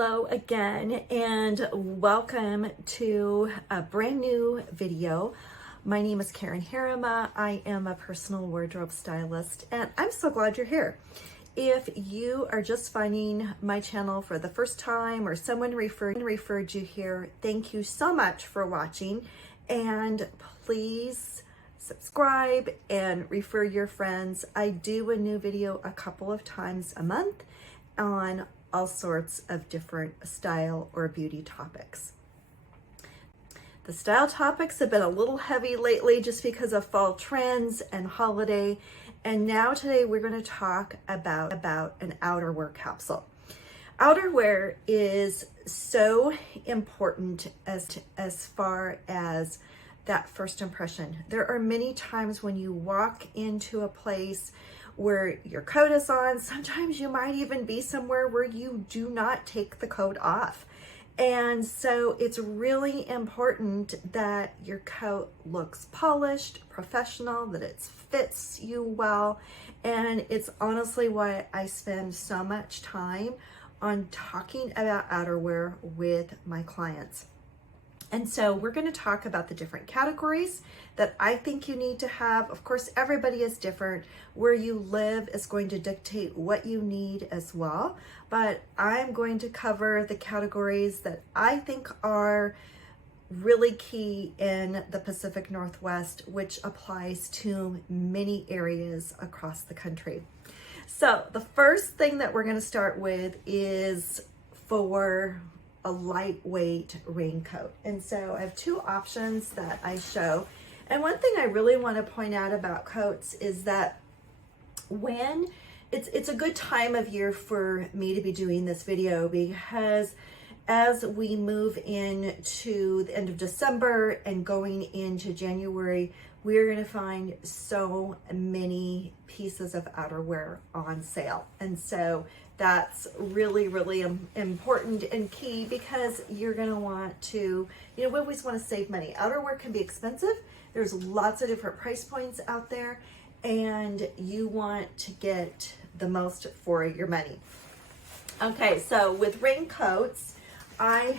Hello again and welcome to a brand new video. My name is Karen Harima. I am a personal wardrobe stylist and I'm so glad you're here. If you are just finding my channel for the first time or someone referred you here, thank you so much for watching, and please subscribe and refer your friends. I do a new video a couple of times a month on all sorts of different style or beauty topics. The style topics have been a little heavy lately just because of fall trends and holiday. And now today we're going to talk about an outerwear capsule. Outerwear is so important as far as that first impression. There are many times when you walk into a place where your coat is on. Sometimes you might even be somewhere where you do not take the coat off. And so it's really important that your coat looks polished, professional, that it fits you well. And it's honestly why I spend so much time on talking about outerwear with my clients. And so we're going to talk about the different categories that I think you need to have. Of course, everybody is different. Where you live is going to dictate what you need as well. But I'm going to cover the categories that I think are really key in the Pacific Northwest, which applies to many areas across the country. So the first thing that we're going to start with is for a lightweight raincoat. And so I have two options that I show. And one thing I really want to point out about coats is that when it's a good time of year for me to be doing this video, because as we move into the end of December and going into January, we're going to find so many pieces of outerwear on sale. And so that's really, really important and key, because you're going to want to, we always want to save money. Outerwear can be expensive. There's lots of different price points out there, and you want to get the most for your money. Okay, so with raincoats, I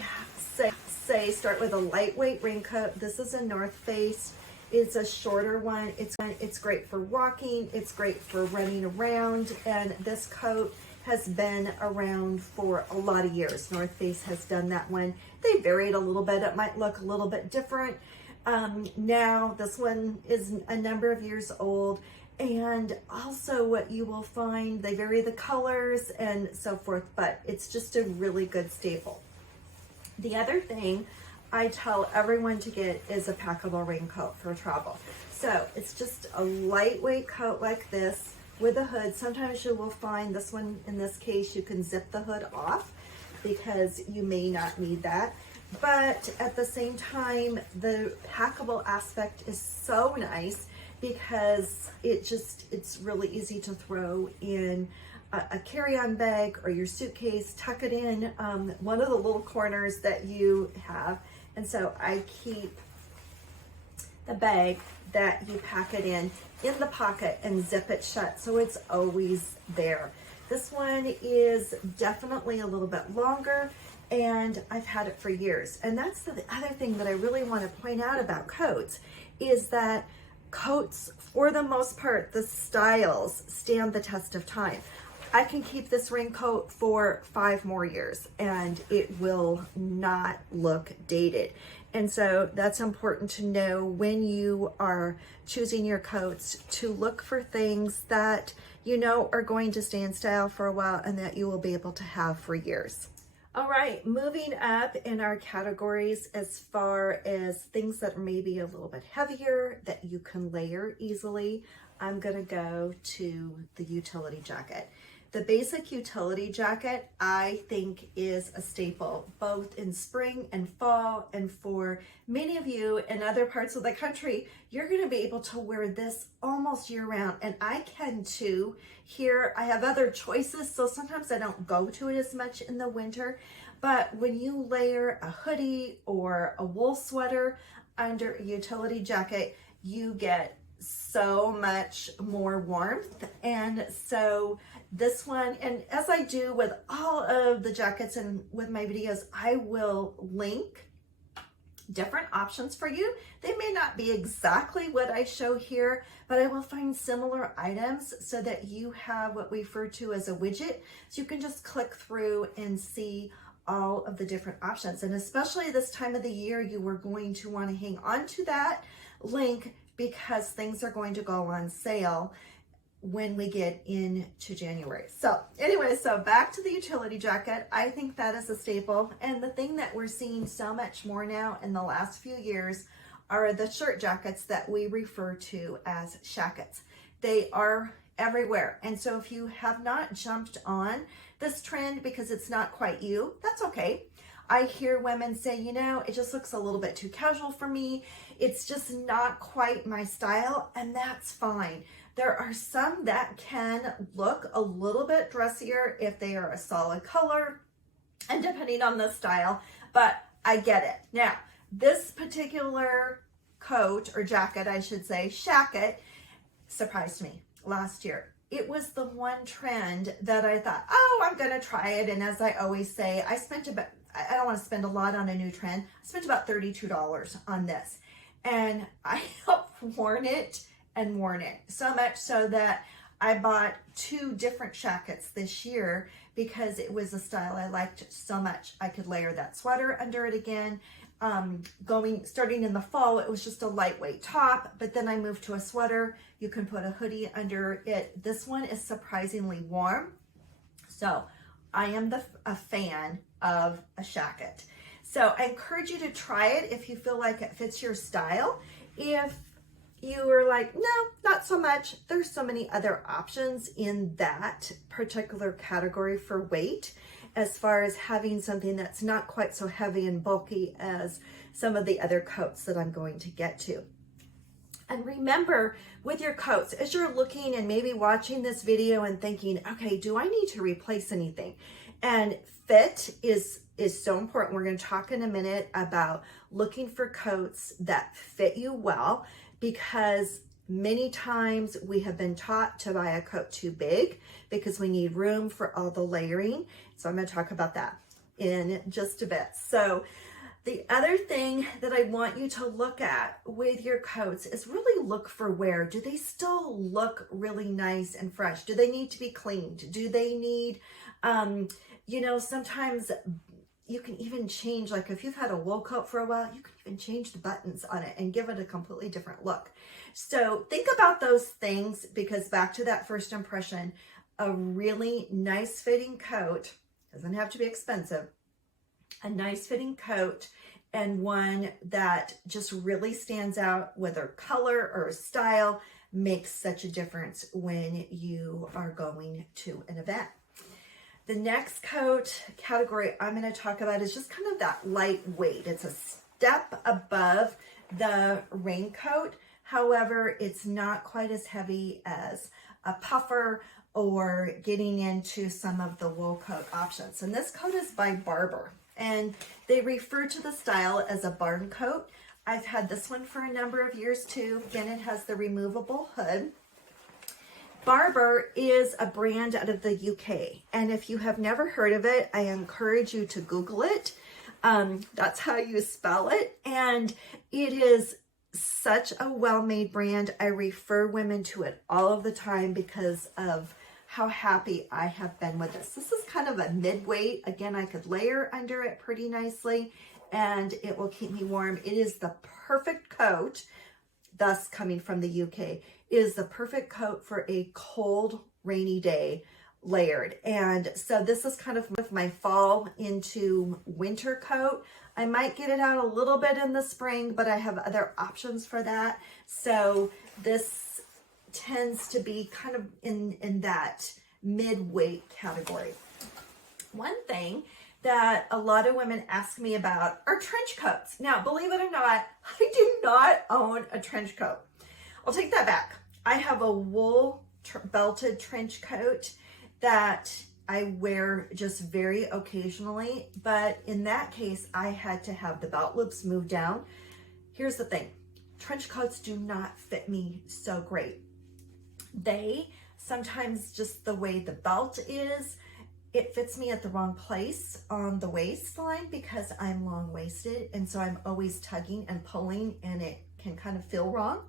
say start with a lightweight raincoat. This is a North Face. It's a shorter one. It's great for walking. It's great for running around. And this coat has been around for a lot of years. North Face has done that one. They varied a little bit. It might look a little bit different. Now this one is a number of years old. And also what you will find, they vary the colors and so forth, but it's just a really good staple. The other thing I tell everyone to get is a packable raincoat for travel. So it's just a lightweight coat like this with a hood. Sometimes you will find this one, in this case, you can zip the hood off because you may not need that. But at the same time, the packable aspect is so nice because it's really easy to throw in a carry-on bag or your suitcase, tuck it in one of the little corners that you have. And so I keep the bag that you pack it in the pocket and zip it shut, so it's always there. This one is definitely a little bit longer, and I've had it for years. And that's the other thing that I really want to point out about coats, is that coats, for the most part, the styles stand the test of time. I can keep this raincoat for 5 more years and it will not look dated. And so that's important to know when you are choosing your coats, to look for things that you know are going to stay in style for a while and that you will be able to have for years. All right, moving up in our categories as far as things that are maybe a little bit heavier that you can layer easily, I'm gonna go to the utility jacket. The basic utility jacket, I think, is a staple, both in spring and fall. And for many of you in other parts of the country, you're going to be able to wear this almost year round. And I can too. Here, I have other choices, so sometimes I don't go to it as much in the winter. But when you layer a hoodie or a wool sweater under a utility jacket, you get so much more warmth. And so this one, and as I do with all of the jackets and with my videos, I will link different options for you. They may not be exactly what I show here, but I will find similar items so that you have what we refer to as a widget. So you can just click through and see all of the different options. And especially this time of the year, you are going to want to hang on to that link because things are going to go on sale when we get into January. So anyway, so back to the utility jacket. I think that is a staple. And the thing that we're seeing so much more now in the last few years are the shirt jackets that we refer to as shackets. They are everywhere. And so if you have not jumped on this trend because it's not quite you, that's okay. I hear women say, you know, it just looks a little bit too casual for me. It's just not quite my style, and that's fine. There are some that can look a little bit dressier if they are a solid color and depending on the style, but I get it. Now, this particular coat or jacket, I should say, shacket, surprised me last year. It was the one trend that I thought, oh, I'm going to try it. And as I always say, I don't want to spend a lot on a new trend. I spent about $32 on this. And I have worn it and worn it so much so that I bought 2 different shackets this year because it was a style I liked so much. I could layer that sweater under it again. Starting in the fall, it was just a lightweight top, but then I moved to a sweater. You can put a hoodie under it. This one is surprisingly warm. So I am a fan of a shacket. So I encourage you to try it if you feel like it fits your style. If you are like, no, not so much, there's so many other options in that particular category for weight, as far as having something that's not quite so heavy and bulky as some of the other coats that I'm going to get to. And remember, with your coats, as you're looking and maybe watching this video and thinking, okay, do I need to replace anything? And fit is so important. We're going to talk in a minute about looking for coats that fit you well, because many times we have been taught to buy a coat too big because we need room for all the layering. So I'm going to talk about that in just a bit. So the other thing that I want you to look at with your coats is really look for wear. Do they still look really nice and fresh? Do they need to be cleaned? Do they need, sometimes you can even change, like if you've had a wool coat for a while, you can even change the buttons on it and give it a completely different look. So think about those things, because back to that first impression, a really nice fitting coat doesn't have to be expensive. A nice fitting coat and one that just really stands out, whether color or style, makes such a difference when you are going to an event. The next coat category I'm going to talk about is just kind of that lightweight. It's a step above the raincoat. However, it's not quite as heavy as a puffer or getting into some of the wool coat options. And this coat is by Barber, and they refer to the style as a barn coat. I've had this one for a number of years too. Again, it has the removable hood. Barber is a brand out of the UK, and if you have never heard of it, I encourage you to Google it. That's how you spell it, and it is such a well-made brand. I refer women to it all of the time because of how happy I have been with this. This is kind of a mid-weight. Again, I could layer under it pretty nicely, and it will keep me warm. It is the perfect coat, thus coming from the UK. Is the perfect coat for a cold, rainy day layered. And so this is kind of my fall into winter coat. I might get it out a little bit in the spring, but I have other options for that. So this tends to be kind of in that mid-weight category. One thing that a lot of women ask me about are trench coats. Now, believe it or not, I do not own a trench coat. I'll take that back. I have a wool belted trench coat that I wear just very occasionally, but in that case, I had to have the belt loops moved down. Here's the thing. trench coats do not fit me so great. They sometimes, just the way the belt is, it fits me at the wrong place on the waistline because I'm long-waisted, and so I'm always tugging and pulling, and it can kind of feel wrong.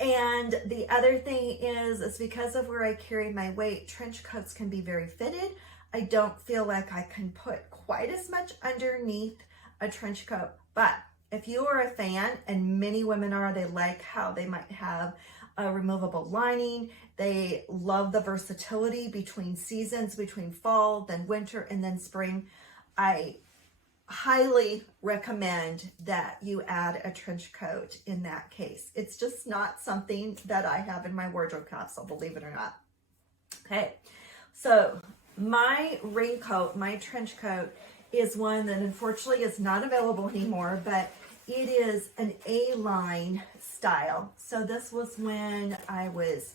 And the other thing is because of where I carry my weight, trench coats can be very fitted. I don't feel like I can put quite as much underneath a trench coat. But if you are a fan, and many women are, they like how they might have a removable lining. They love the versatility between seasons, between fall, then winter, and then spring. I highly recommend that you add a trench coat in that case. It's just not something that I have in my wardrobe capsule, believe it or not. Okay, so my raincoat, my trench coat, is one that unfortunately is not available anymore, but it is an A-line style. So this was when I was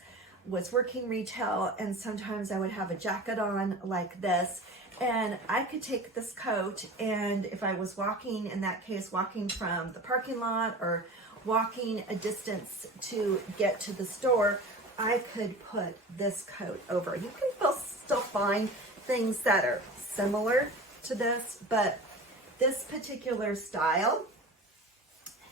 working retail, and sometimes I would have a jacket on like this, and I could take this coat, and if I was walking, in that case, walking from the parking lot or walking a distance to get to the store, I could put this coat over. You can still find things that are similar to this, but this particular style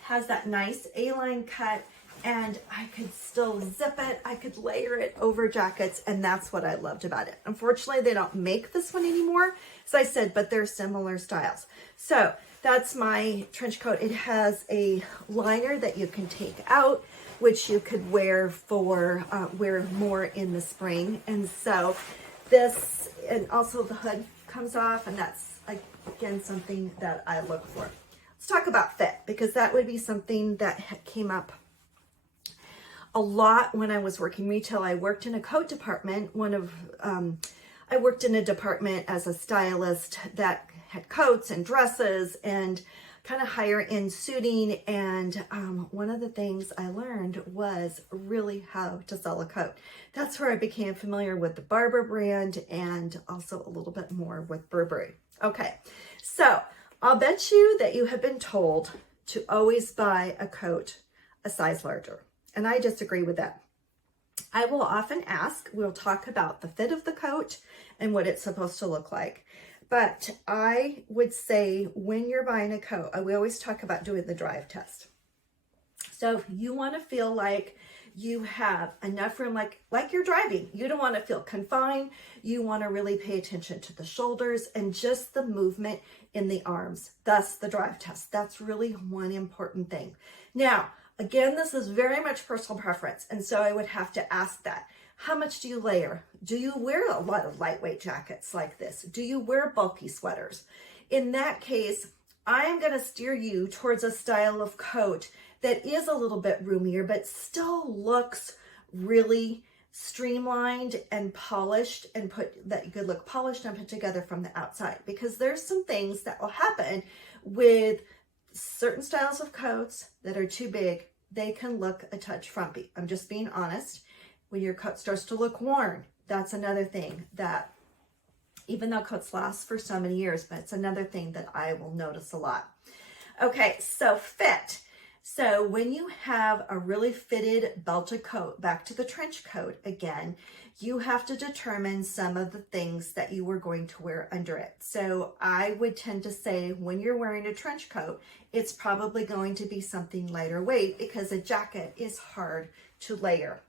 has that nice A-line cut, and I could still zip it. I could layer it over jackets, and that's what I loved about it. Unfortunately, they don't make this one anymore, as I said, but they're similar styles. So that's my trench coat. It has a liner that you can take out, which you could wear for wear more in the spring. And so this, and also the hood comes off, and that's again something that I look for. Let's talk about fit, because that would be something that came up a lot when I was working retail. I worked in a coat department. I worked in a department as a stylist that had coats and dresses and kind of higher end suiting. And one of the things I learned was really how to sell a coat. That's where I became familiar with the Barber brand, and also a little bit more with Burberry. Okay, so I'll bet you that you have been told to always buy a coat a size larger. And I disagree with that. I will often ask, we'll talk about the fit of the coat and what it's supposed to look like. But I would say when you're buying a coat, we always talk about doing the drive test. So if you want to feel like you have enough room, like you're driving, you don't want to feel confined. You want to really pay attention to the shoulders and just the movement in the arms, thus the drive test. That's really one important thing. Now, again, this is very much personal preference, and so I would have to ask that. How much do you layer? Do you wear a lot of lightweight jackets like this? Do you wear bulky sweaters? In that case, I am going to steer you towards a style of coat that is a little bit roomier, but still looks really streamlined and polished, and that you could look polished and put together from the outside, because there's some things that will happen with certain styles of coats that are too big. They can look a touch frumpy. I'm just being honest. When your coat starts to look worn, that's another thing that, even though coats last for so many years, but it's another thing that I will notice a lot. Okay, so fit. So when you have a really fitted belted coat, back to the trench coat again, you have to determine some of the things that you are going to wear under it. So I would tend to say when you're wearing a trench coat, it's probably going to be something lighter weight, because a jacket is hard to layer.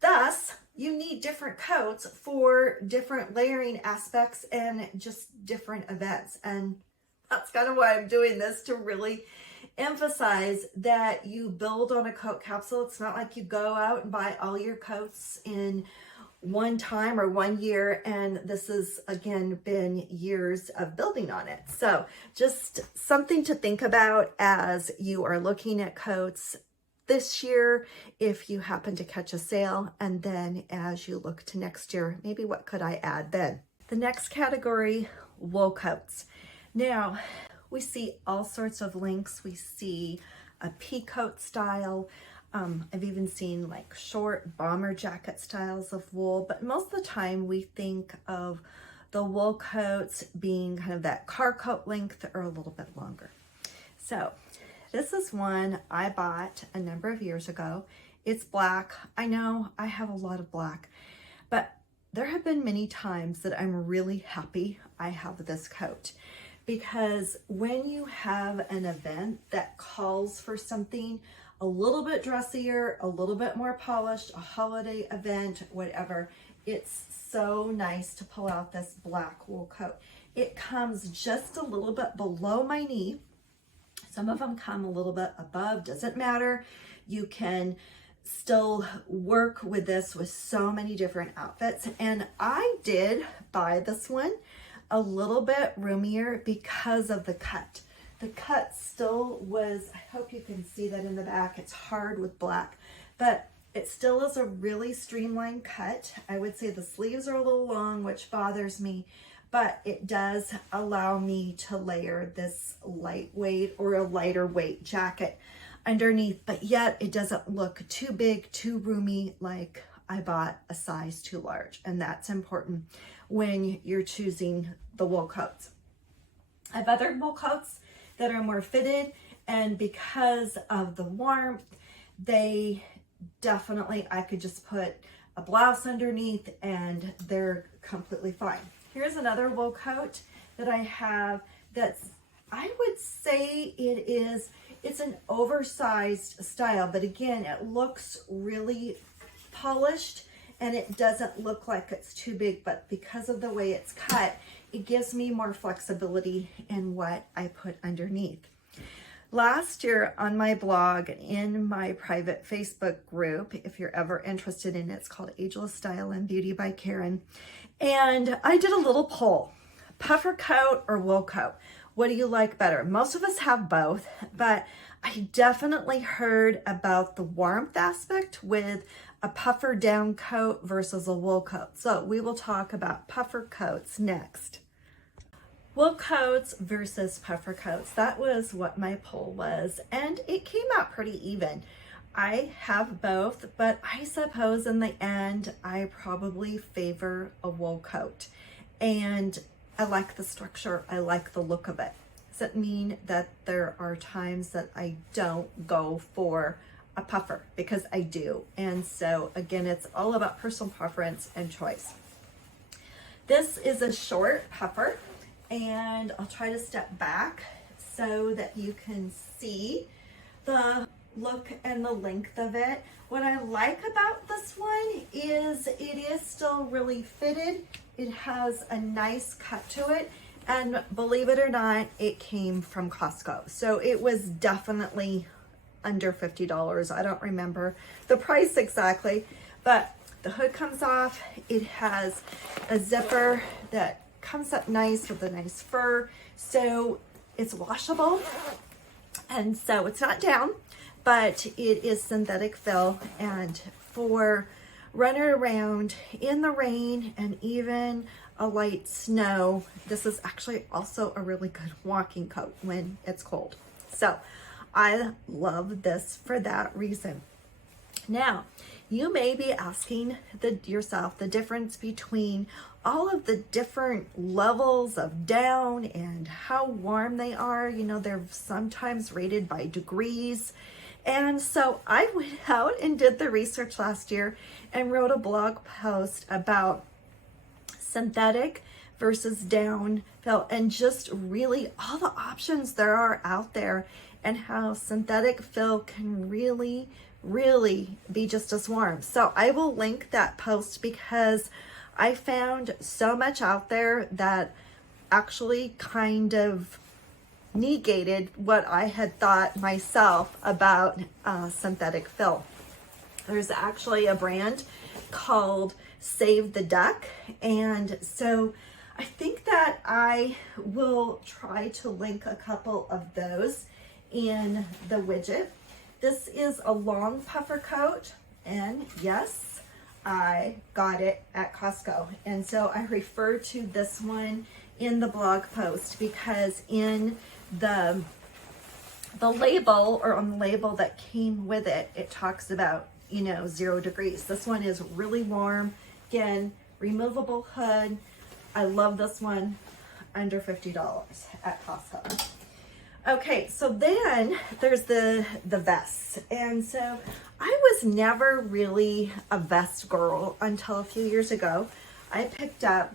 Thus, you need different coats for different layering aspects and just different events. And that's kind of why I'm doing this, to really emphasize that you build on a coat capsule. It's not like you go out and buy all your coats in one time or 1 year, and this has again been years of building on it. So just something to think about as you are looking at coats this year, if you happen to catch a sale, and then as you look to next year, maybe what could I add then? The next category, wool coats. Now, we see all sorts of links. We see a pea coat style. I've even seen like short bomber jacket styles of wool, but most of the time we think of the wool coats being kind of that car coat length or a little bit longer. So This is one I bought a number of years ago. It's black. I know I have a lot of black, but there have been many times that I'm really happy I have this coat, because when you have an event that calls for something a little bit dressier, a little bit more polished, a holiday event, whatever, it's so nice to pull out this black wool coat. It comes just a little bit below my knee. Some of them come a little bit above, doesn't matter. You can still work with this with so many different outfits. And I did buy this one a little bit roomier because of the cut. The cut still was, I hope you can see that in the back, it's hard with black, but it still is a really streamlined cut. I would say the sleeves are a little long, which bothers me, but it does allow me to layer this lightweight or a lighter weight jacket underneath, but yet it doesn't look too big, too roomy, like I bought a size too large. And that's important when you're choosing the wool coats. I have other wool coats that are more fitted, and because of the warmth, they definitely, I could just put a blouse underneath and they're completely fine. Here's another wool coat that I have that's, I would say it's an oversized style, but again, it looks really polished and it doesn't look like it's too big, but because of the way it's cut, it gives me more flexibility in what I put underneath. Last year on my blog, in my private Facebook group, if you're ever interested in it, it's called Ageless Style and Beauty by Karen. And I did a little poll, puffer coat or wool coat. What do you like better? Most of us have both, but I definitely heard about the warmth aspect with a puffer down coat versus a wool coat. So we will talk about puffer coats next. Wool coats versus puffer coats. That was what my poll was, and it came out pretty even. I have both, but I suppose in the end, I probably favor a wool coat. And I like the structure, I like the look of it. Does it mean that there are times that I don't go for a puffer? Because I do. And so again, it's all about personal preference and choice. This is a short puffer, and I'll try to step back so that you can see the look and the length of it. What I like about this one is it is still really fitted. It has a nice cut to it, and believe it or not, it came from Costco. So it was definitely under $50. I don't remember the price exactly, but the hood comes off. It has a zipper that comes up nice with a nice fur. So it's washable, and so it's not down, but it is synthetic fill, and for running around in the rain and even a light snow, this is actually also a really good walking coat when it's cold. So I love this for that reason. Now, you may be asking yourself the difference between all of the different levels of down and how warm they are. You know, they're sometimes rated by degrees. And so I went out and did the research last year and wrote a blog post about synthetic versus down fill, and just really all the options there are out there, and how synthetic fill can really be just as warm. So I will link that post because I found so much out there that actually kind of negated what I had thought myself about synthetic fill. There's actually a brand called Save the Duck, and so I think that I will try to link a couple of those in the widget. This is a long puffer coat, and yes, I got it at Costco, and so I refer to this one in the blog post because in the label, or on the label that came with it, it talks about, 0 degrees. This one is really warm. Again, removable hood. I love this one, under $50 at Costco. Okay, so then there's the vests. And so I was never really a vest girl until a few years ago. I picked up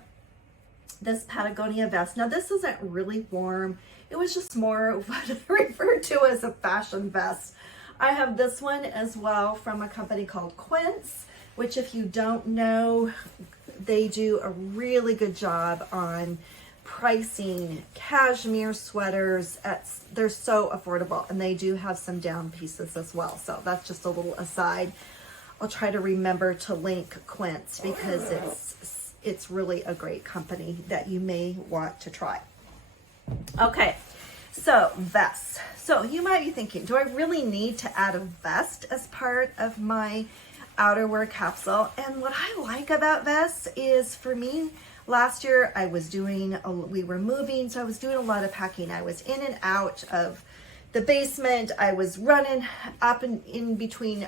this Patagonia vest. Now this isn't really warm. It was just more of what I refer to as a fashion vest. I have this one as well from a company called Quince, which if you don't know, they do a really good job on pricing cashmere sweaters. They're so affordable, and they do have some down pieces as well. So that's just a little aside. I'll try to remember to link Quince because it's really a great company that you may want to try. Okay, so vests. So you might be thinking, do I really need to add a vest as part of my outerwear capsule? And what I like about vests is, for me, last year I was we were moving, so I was doing a lot of packing. I was in and out of the basement. I was running up and in between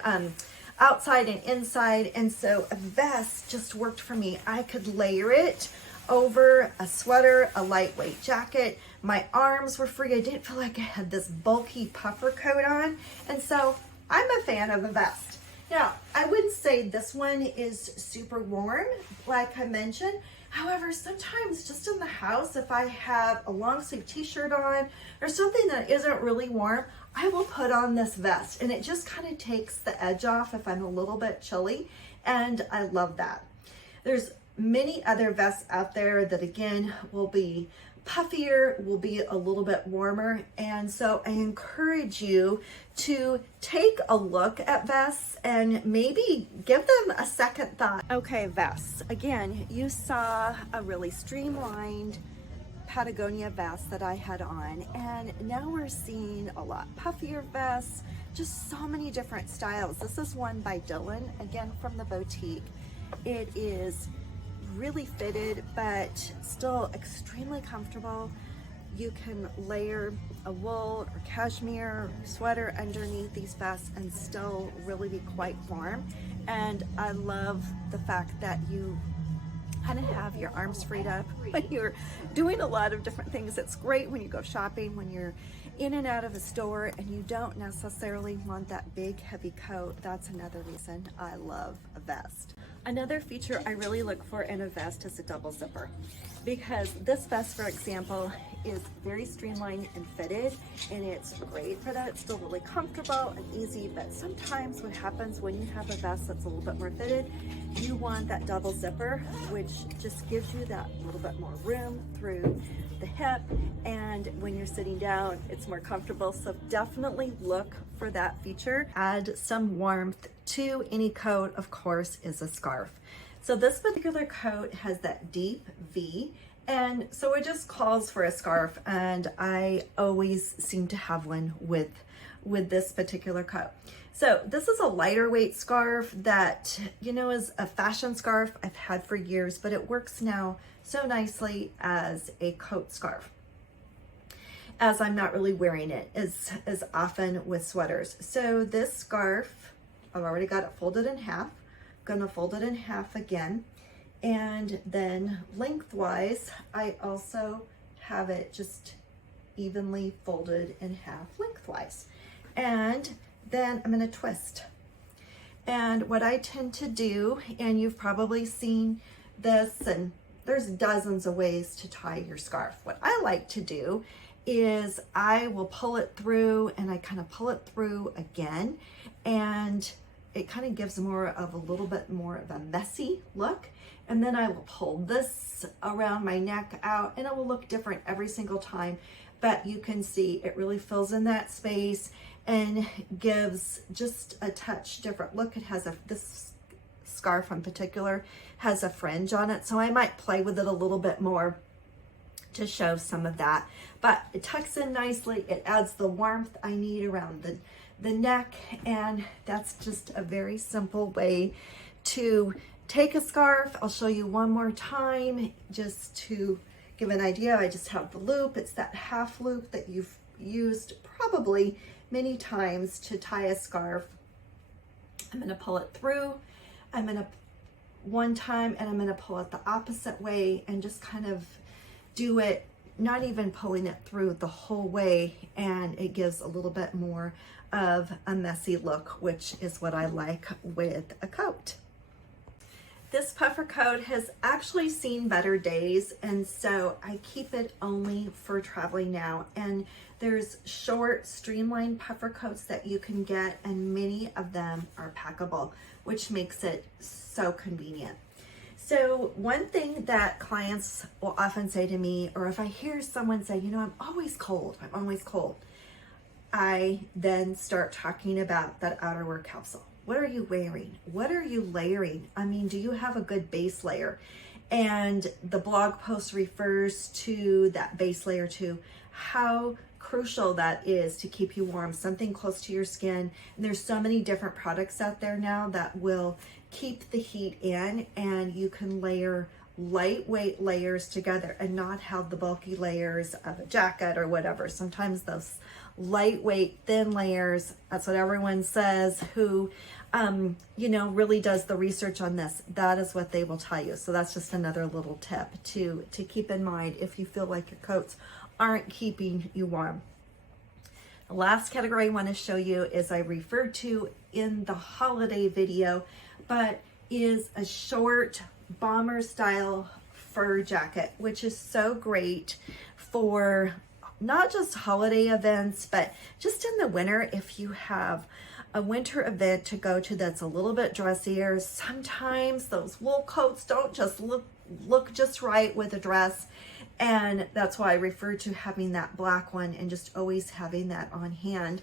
outside and inside, and so a vest just worked for me. I could layer it over a sweater, a lightweight jacket. My arms were free. I didn't feel like I had this bulky puffer coat on, and so I'm a fan of a vest. Now, I wouldn't say this one is super warm, like I mentioned. However, sometimes just in the house, if I have a long sleeve t-shirt on or something that isn't really warm, I will put on this vest, and it just kind of takes the edge off if I'm a little bit chilly, and I love that. There's many other vests out there that, again, will be puffier, will be a little bit warmer, and so I encourage you to take a look at vests and maybe give them a second thought. Okay, vests. Again, you saw a really streamlined Patagonia vest that I had on, and now we're seeing a lot puffier vests, just so many different styles. This is one by Dylan, again from the boutique. It is really fitted, but still extremely comfortable. You can layer a wool or cashmere sweater underneath these vests and still really be quite warm. And I love the fact that you kind of have your arms freed up when you're doing a lot of different things. It's great when you go shopping, when you're in and out of a store and you don't necessarily want that big heavy coat. That's another reason I love a vest. Another feature I really look for in a vest is a double zipper, because this vest, for example, is very streamlined and fitted, and it's great for that. It's still really comfortable and easy, but sometimes what happens when you have a vest that's a little bit more fitted, you want that double zipper, which just gives you that little bit more room through the hip, and when you're sitting down, it's more comfortable. So definitely look for that feature. Add some warmth to any coat, of course, is a scarf. So this particular coat has that deep V, and so it just calls for a scarf, and I always seem to have one with this particular coat. So this is a lighter weight scarf that, you know, is a fashion scarf I've had for years, but it works now so nicely as a coat scarf, as I'm not really wearing it as often with sweaters. So this scarf, I've already got it folded in half. I'm gonna fold it in half again. And then lengthwise, I also have it just evenly folded in half lengthwise. And then I'm gonna twist. And what I tend to do, and you've probably seen this, and there's dozens of ways to tie your scarf. What I like to do is I will pull it through, and I kind of pull it through again, and it kind of gives more of a little bit more of a messy look. And then I will pull this around my neck out, and it will look different every single time. But you can see it really fills in that space and gives just a touch different look. It has this scarf in particular has a fringe on it, so I might play with it a little bit more to show some of that. But it tucks in nicely. It adds the warmth I need around the neck, and that's just a very simple way to take a scarf. I'll show you one more time just to give an idea. I just have the loop. It's that half loop that you've used probably many times to tie a scarf. I'm going to pull it through. I'm going to one time, and I'm going to pull it the opposite way and just kind of do it not even pulling it through the whole way, and it gives a little bit more of a messy look, which is what I like with a coat. This puffer coat has actually seen better days, and so I keep it only for traveling now. And there's short, streamlined puffer coats that you can get, and many of them are packable, which makes it so convenient. So one thing that clients will often say to me, or if I hear someone say, you know, I'm always cold, I then start talking about that outerwear capsule. What are you wearing? What are you layering? I mean, do you have a good base layer? And the blog post refers to that base layer too, how crucial that is to keep you warm, something close to your skin. And there's so many different products out there now that will keep the heat in, and you can layer lightweight layers together and not have the bulky layers of a jacket or whatever. Sometimes those lightweight, thin layers, that's what everyone says who you know, really does the research on this. That is what they will tell you. So that's just another little tip to keep in mind if you feel like your coats aren't keeping you warm. The last category I want to show you is I referred to in the holiday video, but is a short bomber style fur jacket, which is so great for not just holiday events, but just in the winter. If you have a winter event to go to that's a little bit dressier, sometimes those wool coats don't just look just right with a dress. And that's why I refer to having that black one and just always having that on hand.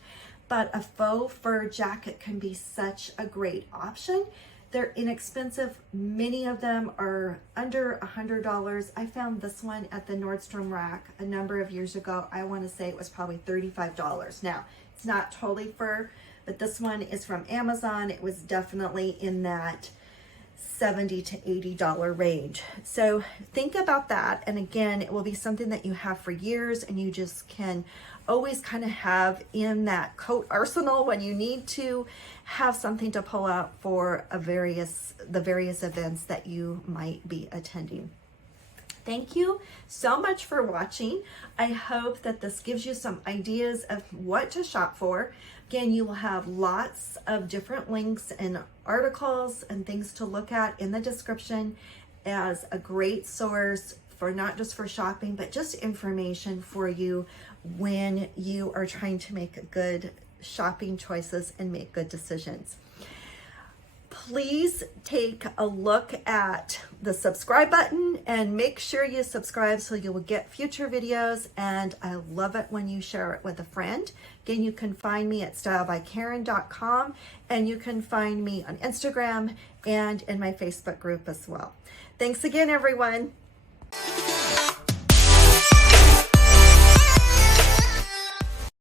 But a faux fur jacket can be such a great option. They're inexpensive. Many of them are under $100. I found this one at the Nordstrom rack a number of years ago. I want to say it was probably $35. Now, it's not totally fur, but this one is from Amazon. It was definitely in that $70 to $80 range. So think about that. And again, it will be something that you have for years, and you just can always kind of have in that coat arsenal when you need to have something to pull out for the various events that you might be attending. Thank you so much for watching. I hope that this gives you some ideas of what to shop for. Again, you will have lots of different links and articles and things to look at in the description as a great source for not just for shopping, but just information for you when you are trying to make good shopping choices and make good decisions. Please take a look at the subscribe button and make sure you subscribe so you will get future videos. And I love it when you share it with a friend. Again, you can find me at stylebyKaren.com, and you can find me on Instagram and in my Facebook group as well. Thanks again, everyone.